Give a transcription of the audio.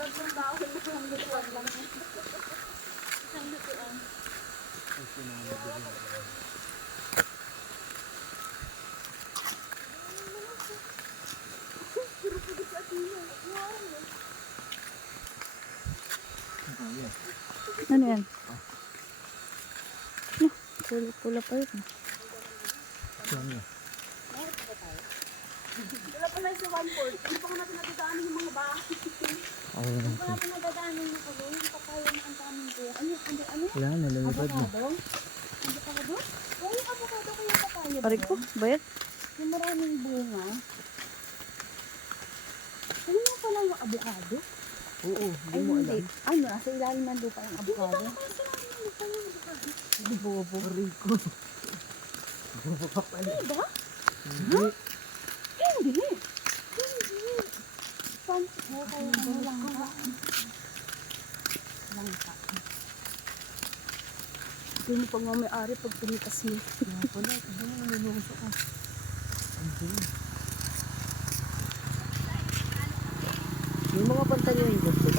Tatlong dahon na lang lutuan lang. Isang lutuan. Ano yan? Pula-pula pa yun. Wala pa lang sa 1/4. Hindi pa ko natin nadadaanan yung mga bahay. Hindi pa natin nadadaanan yung kalo. Yung papaya na ang daming buwan. Ano? Wala, nalilipad na. Avocado? Avocado? Oo, yung avocado ko yung papaya. Aray ko, bayat. Yung maraming bunga. Ano mo pala yung avocado? Oo, Ay, hindi. Ano, nasa ilalim ng lupa yung avocado. Hindi bobo. Rico. Bobo ka pala. Diba? Hindi. Hindi. Hindi. Saan? Okay, ano lang ka? Langka. Hindi mo pa nga may-ari pag pinitas mo. Kaya pala, ito mo nanunuso ka. May mga pantalyon dito.